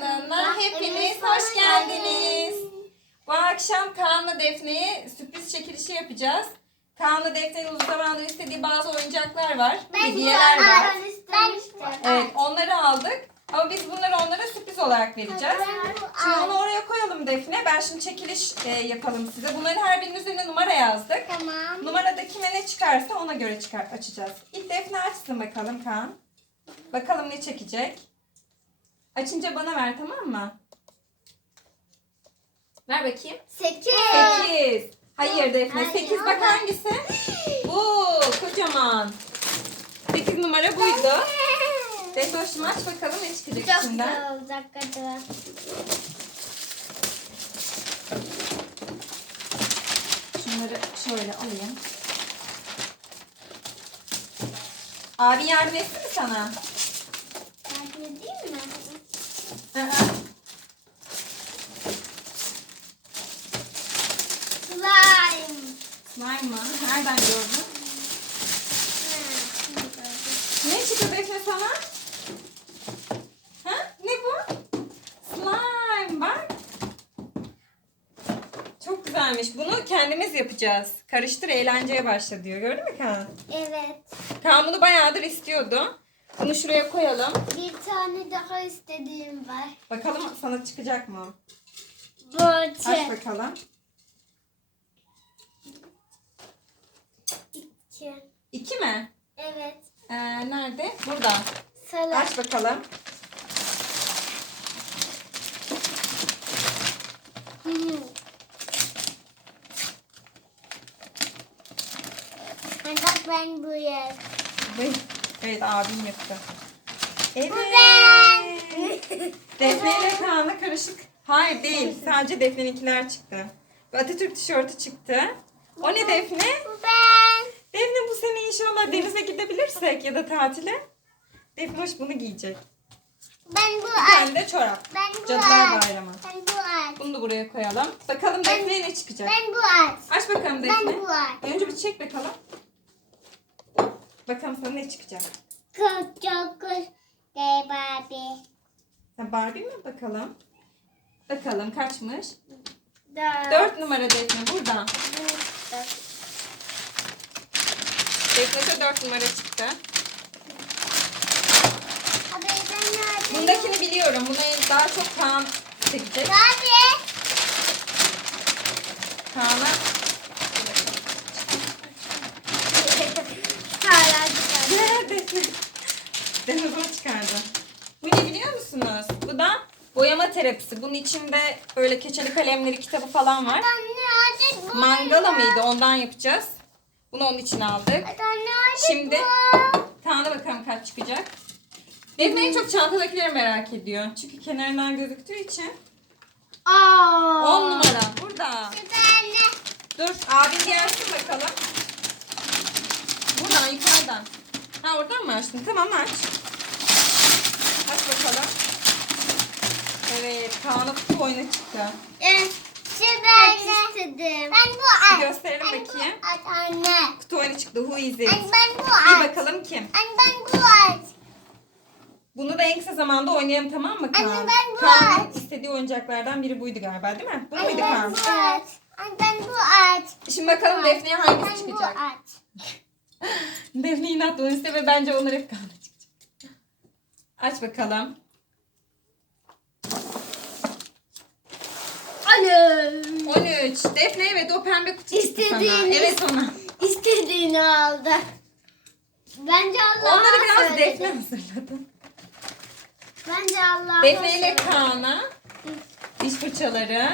kanalına hepiniz hoş geldiniz. Bu akşam Kaan'la Defne'ye sürpriz çekilişi yapacağız. Kaan'la Defne'nin uzun zamandır istediği bazı oyuncaklar var. Hediyeler var. Evet onları aldık. Ama biz bunları onlara sürpriz olarak vereceğiz. Şimdi onu oraya koyalım Defne. Ben şimdi çekiliş e, yapalım size. Bunların her birinin üzerine numara yazdık. Tamam. Numarada kime ne çıkarsa ona göre çıkar açacağız. İlk Defne açsın bakalım Kaan. Bakalım ne çekecek. Açınca bana ver tamam mı? Ver bakayım. Sekiz. 8. Hayır Defne. Hayır, 8 bak ama- hangisi? Bu kocaman. 8 numara buydu. Defne hoşuma aç bakalım ne çıkacak Çok içinden. güzel olacak hadi. Şunları şöyle alayım. Abi yardım etsin mi sana? Takip edeyim mi? Hı hı. Slime. Slime mı? Nereden gördün? Ha, şimdi gördüm. Ne çıktı Defne sana? Ha? Ne bu? Slime bak. Çok güzelmiş. Bunu kendimiz yapacağız. Karıştır eğlenceye başla diyor. Gördün mü Kaan? Evet. Kaan bunu bayağıdır istiyordu. Bunu şuraya koyalım. Bir tane daha istediğim var. Bakalım sana çıkacak mı? Borçe. Aç bakalım. İki. İki mi? Evet. Ee, nerede? Burada. Salak. Aç bakalım. Hı bak ben bu yer. Evet abim yaptı. Evet. Bu ben. Defne ile Kaan'a karışık. Hayır değil. Sadece Defne'ninkiler çıktı. Ve Atatürk tişörtü çıktı. O ne Defne? Bu ben. Defne bu sene inşallah denize gidebilirsek ya da tatile. Defne hoş bunu giyecek. Ben bu tane de çorap. Ben bu Cadılar aç. Bayramı. Ben bu aç. Bunu da buraya koyalım. Bakalım Defne'ye ne çıkacak. Ben bu aç. Aç bakalım Ben Defne. bu aç. Önce bir çek bakalım. Bakalım sana ne çıkacak. Çok çok kuş. De Barbie. Ha, Barbie mi bakalım? Bakalım kaçmış? Dört. Dört numara Defne burada. Dört. Defne'de dört numara çıktı. Abi ben nerede? Bundakini biliyorum. Bunu daha çok Kaan çekecek. Barbie. Kaan'a Hala güzel. Defne. Defne bunu çıkardı. Bu ne biliyor musunuz? Bu da boyama terapisi. Bunun içinde böyle keçeli kalemleri, kitabı falan var. Anne artık bu. Mangala mıydı? Ondan yapacağız. Bunu onun için aldık. Anne artık Şimdi bu. Kaan'a bakalım kaç çıkacak. Defne en çok çantadakileri merak ediyor. Çünkü kenarından gözüktüğü için. Aa. 10 numara burada. Süper anne. Dur abin gelsin bakalım. Buradan yukarıdan. Ha oradan mı açtın? Tamam aç. Aç bakalım. Evet Kaan'a kutu oyunu çıktı. Evet. Süper anne. istedim. Ben bu aç. Bir gösterelim Ben bakayım. bu aç anne. Kutu oyunu çıktı. Who is it? Anne ben bu Bir aç. bakalım kim? Anne ben bu. Bunu da en kısa zamanda oynayalım tamam mı Kaan? Anne, ben bu Kaan'ın aç. istediği oyuncaklardan biri buydu galiba değil mi? Bu Anne muydu ben Kaan? bu aç. Anne ben bu aç. Şimdi bakalım Defne'ye hangisi Ben bu çıkacak? aç. Defne inatla onu iste ve bence onlar hep Kaan'a çıkacak. Aç bakalım. Anne. 13. Defne evet o pembe kutu çıktı sana. İstediğiniz- Evet ona. İstediğini aldı. Bence Allah Onları biraz. Defne hazırladı. Bence Allah Defne ile Kaan'a diş fırçaları.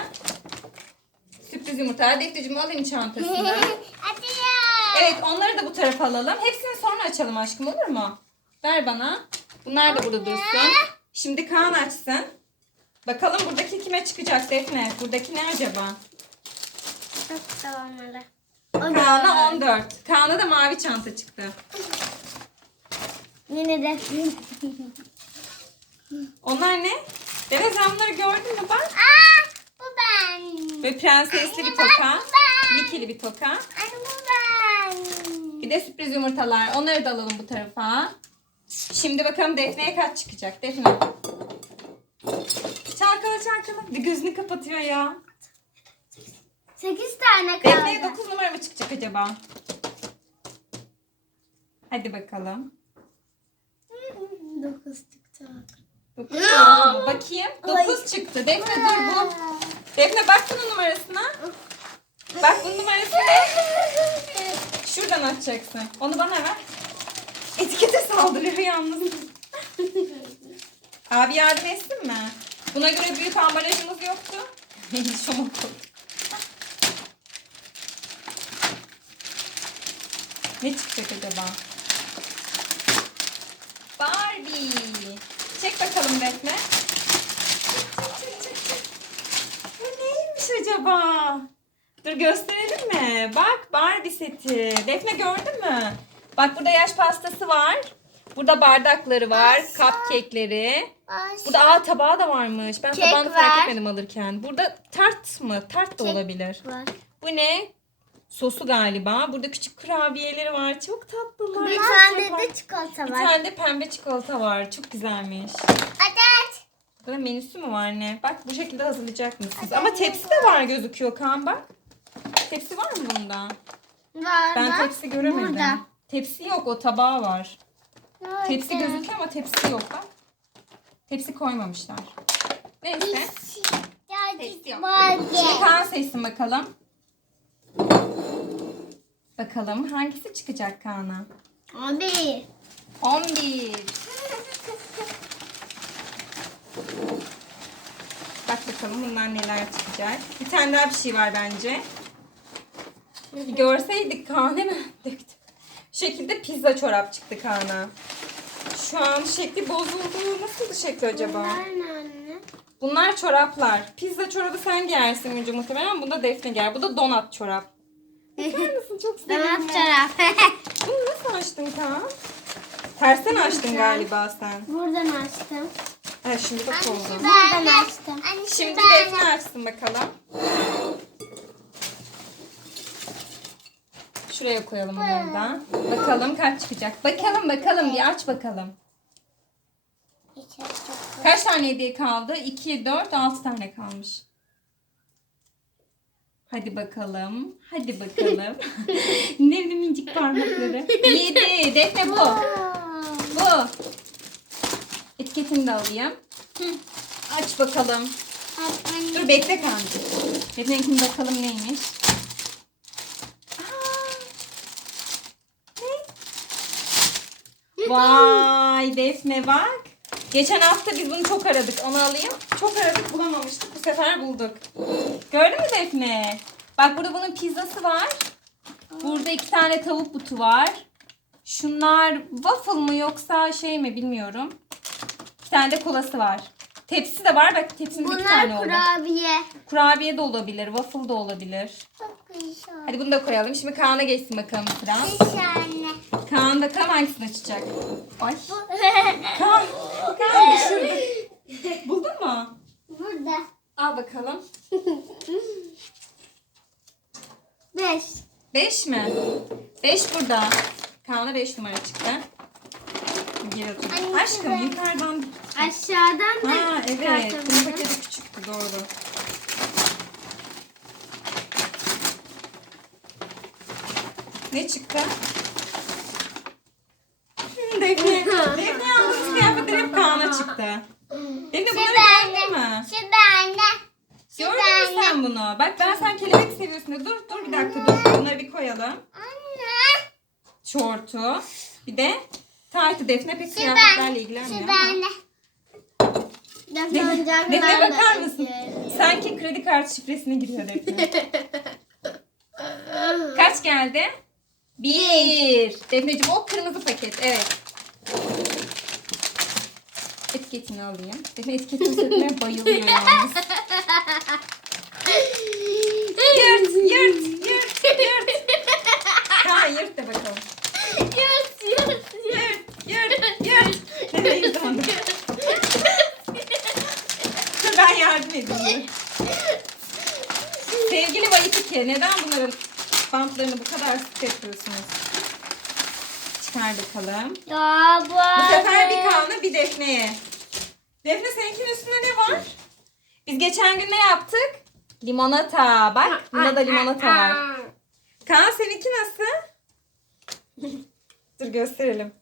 Sürpriz yumurta. Defneciğim alayım çantasını. Evet onları da bu tarafa alalım. Hepsini sonra açalım aşkım olur mu? Ver bana. Bunlar da burada dursun. Şimdi Kaan açsın. Bakalım buradaki kime çıkacak Defne? Buradaki ne acaba? Onları. Kaan'a 14. Kaan'a da mavi çanta çıktı. Yine de. Onlar ne? Deve sen bunları gördün mü bak? Aa, bu ben. Ve prensesli bir toka. Mikili bir toka. Anne bu ben. Bir de sürpriz yumurtalar. Onları da alalım bu tarafa. Şimdi bakalım Defne'ye kaç çıkacak? Defne. Bir gözünü kapatıyor ya. 8 tane Defne'ye kaldı. 9 numara mı çıkacak acaba? Hadi bakalım. 9 çıktı. 9 mu? Bakayım. 9 çıktı. Defne dur bu. Defne bak bunun numarasına. Bak bunun numarası ne? Şuradan açacaksın. Onu bana ver. Etikete saldırıyor yalnız. Abi yardım etsin mi? Buna göre büyük ambalajımız yoktu. Oldu. Ne çıkacak acaba? Barbie. Çek bakalım Defne. Çek, çek, çek, çek. Bu neymiş acaba? Dur gösterelim mi? Bak Barbie seti. Defne gördün mü? Bak burada yaş pastası var. Burada bardakları var. Cupcake'leri. Burada aa tabağı da varmış. Ben Kek tabağını fark var. etmedim alırken. Burada tart mı? Tart da Kek olabilir. Var. Bu ne? Sosu galiba. Burada küçük kurabiyeleri var. Çok tatlılar. Bir tane de çikolata Bir var. tane de pembe çikolata var. Çok güzelmiş. Hadi aç. Burada menüsü mü var ne? Bak bu şekilde hazırlayacak mısınız? Ama tepsi de var gözüküyor Kaan bak. Tepsi var mı bunda? Var Ben bak. tepsi göremedim. Burada. Tepsi yok o tabağı var. Nerede? Tepsi gözüküyor ama tepsi yok bak. Tepsi koymamışlar. Neyse. Tepsi yok. Şimdi Kaan seçsin bakalım. Bakalım hangisi çıkacak Kaan'a? Abi. 11. Bak bakalım bunlar neler çıkacak. Bir tane daha bir şey var bence. Bir Görseydik Kaan hemen döktü. Şu şekilde pizza çorap çıktı Kaan'a. Şu an şekli bozuldu. Nasıl şekli acaba? Bunlar ne anne? Bunlar çoraplar. Pizza çorabı sen giyersin önce muhtemelen. Bu da Defne giyer. Bu da donat çorap. Bakar mısın? Çok sevimli. Donat çorap. Bunu nasıl açtın Kaan? Tersten açtın galiba sen. Buradan açtım. Evet şimdi bak oldu. Buradan açtım. Şimdi Defne açsın bakalım. Şuraya koyalım bunları da. Bakalım kaç çıkacak. Bakalım bakalım bir aç bakalım. Kaç tane hediye kaldı? 2, 4, 6 tane kalmış. Hadi bakalım. Hadi bakalım. ne bileyim minicik parmakları. 7. Defne bu. Bu. Etiketini de alayım. Hı. Aç bakalım. Dur bekle kanka. Defne'ninkini bakalım neymiş. Aa, ne? Vay Defne bak. Geçen hafta biz bunu çok aradık. Onu alayım. Çok aradık bulamamıştık. Bu sefer bulduk. Gördün mü Defne? Bak burada bunun pizzası var. Burada iki tane tavuk butu var. Şunlar waffle mı yoksa şey mi bilmiyorum. İki tane de kolası var. Tepsi de var. Bak tepsimiz iki tane Bunlar oldu. kurabiye. Kurabiye de olabilir. Waffle da olabilir. Çok güzel. Hadi bunu da koyalım. Şimdi Kaan'a geçsin bakalım sıra. anne. Kaan bakalım hangisini açacak. Ay. Kaan. Kaan düşürdü. Buldun mu? Burada. Al bakalım. Beş. 5 mi? 5 burada. Kaan'a 5 numara çıktı. Geri otur. Anne, Aşkım ben- yukarıdan. Aşağıdan da Ha evet. Bunun paketi küçüktü doğru. Ne çıktı? Hmm, Defne. Defne aldığımız kıyafetler hep Kaan'a çıktı. Defne bunları gördün mü? Şu bende. Gördün mü sen bunu? Bak ben sen kelebek seviyorsun. Dur dur bir dakika dur. Bunları bir koyalım. Anne. Şortu. Bir de taytı. Defne pek kıyafetlerle ilgilenmiyor. Şu bende. Defne Defne, bakar mısın? Sanki kredi kartı şifresine giriyor Defne. Kaç geldi? Bir. Defneciğim o kırmızı paket. Evet. Etiketini alayım. Defne etiketini sökmeye bayılıyor yalnız. Sevgili Vayitike neden bunların bantlarını bu kadar sık yapıyorsunuz? Çıkar bakalım. Ya bu Bu sefer bir Kaan'a bir Defne'ye. Defne seninkinin üstünde ne var? Biz geçen gün ne yaptık? Limonata. Bak bunda da limonata var. Kaan seninki nasıl? Dur gösterelim.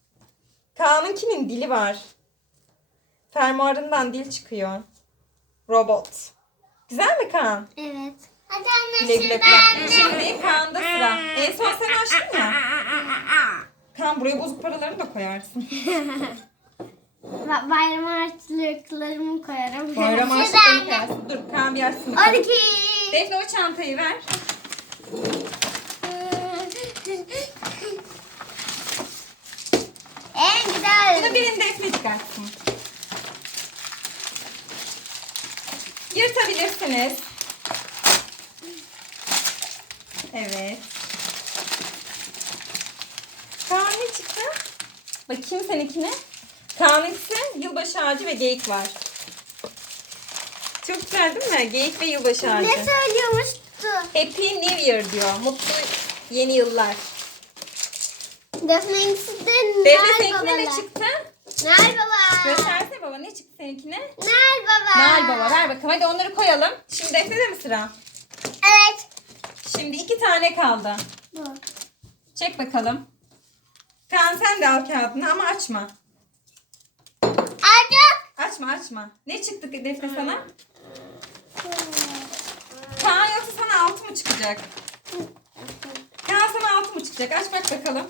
Kaan'ınkinin dili var. Fermuarından dil çıkıyor. Robot. Güzel mi Kaan? Evet. Hadi Güle güle. Şimdi Kaan'da sıra. En son sen açtın ya. Kaan buraya bozuk paralarını da koyarsın. Ba- Bayram harçlıklarımı koyarım. Bayram bende. koyarsın. Dur Kaan bir açsın bakalım. 12. Defne o çantayı ver. En güzel. Bunu birini Defne çıkartsın. Yırtabilirsiniz. Evet. Kaan ne çıktı? Bakayım seninkine. Kaan'ınkisi yılbaşı ağacı ve geyik var. Çok güzel değil mi? Geyik ve yılbaşı ağacı. Ne söylüyormuştu? Happy New Year diyor. Mutlu yeni yıllar. Defne'ninkisi de Defne Nal seninkine ne babalar. çıktı? Nal baba. Göstersene baba ne çıktı seninkine? Nal baba. Nal baba ver bakalım. Hadi onları koyalım. Şimdi Defne'de mi sıra? Evet. Şimdi iki tane kaldı. Bu. Çek bakalım. Kaan sen de al kağıdını ama açma. Artık. Açma açma. Ne çıktı Defne sana? Kaan yoksa sana altı mı çıkacak? Kaan sana altı mı çıkacak? Aç bak bakalım.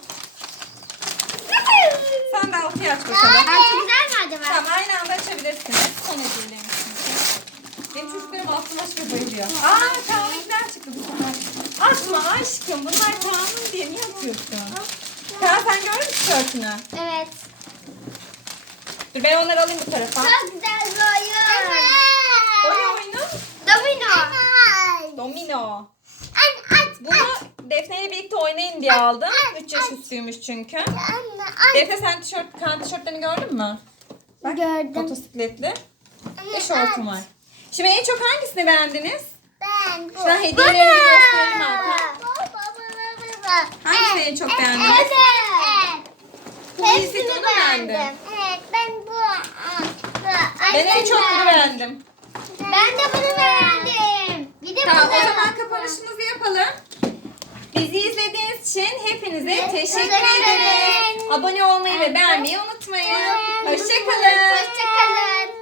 Sen de altıyı aç bakalım. Altı mi acaba? Tamam aynı anda açabilirsiniz. Son hediyelerim çünkü. Benim çocuklarım altın aşkı bayılıyor. Aa Kaan'ınkiler çıktı bu sefer. Atma aşkım bunlar Kaan'ın diye niye atıyorsun? Kaan sen gördün mü tişörtünü? Evet. Dur ben onları alayım bu tarafa. Çok güzel bir oyun. O ne oyunu? Domino. Domino. Aç aç Bunu Defne ile birlikte oynayın diye aldım. 3 yaş üstüymüş çünkü. Anne. Defne sen tişört, Kaan tişörtlerini gördün mü? Bak, Gördüm. Motosikletli. Ve şortum var. Şimdi en çok hangisini beğendiniz? Ben bu. Şuna hediyelerimi göstereyim Hakan. Hangisini çok beğendiniz? Evet. Hepsini beğendim. Evet ben bu. Ben en çok bunu beğendim. Ben de bunu beğendim. Bir de Tamam o zaman kapanışımızı yapalım. Bizi izlediğiniz için hepinize teşekkür ederiz. ederim. Abone olmayı ve beğenmeyi unutmayın. Hoşçakalın. Hoşçakalın.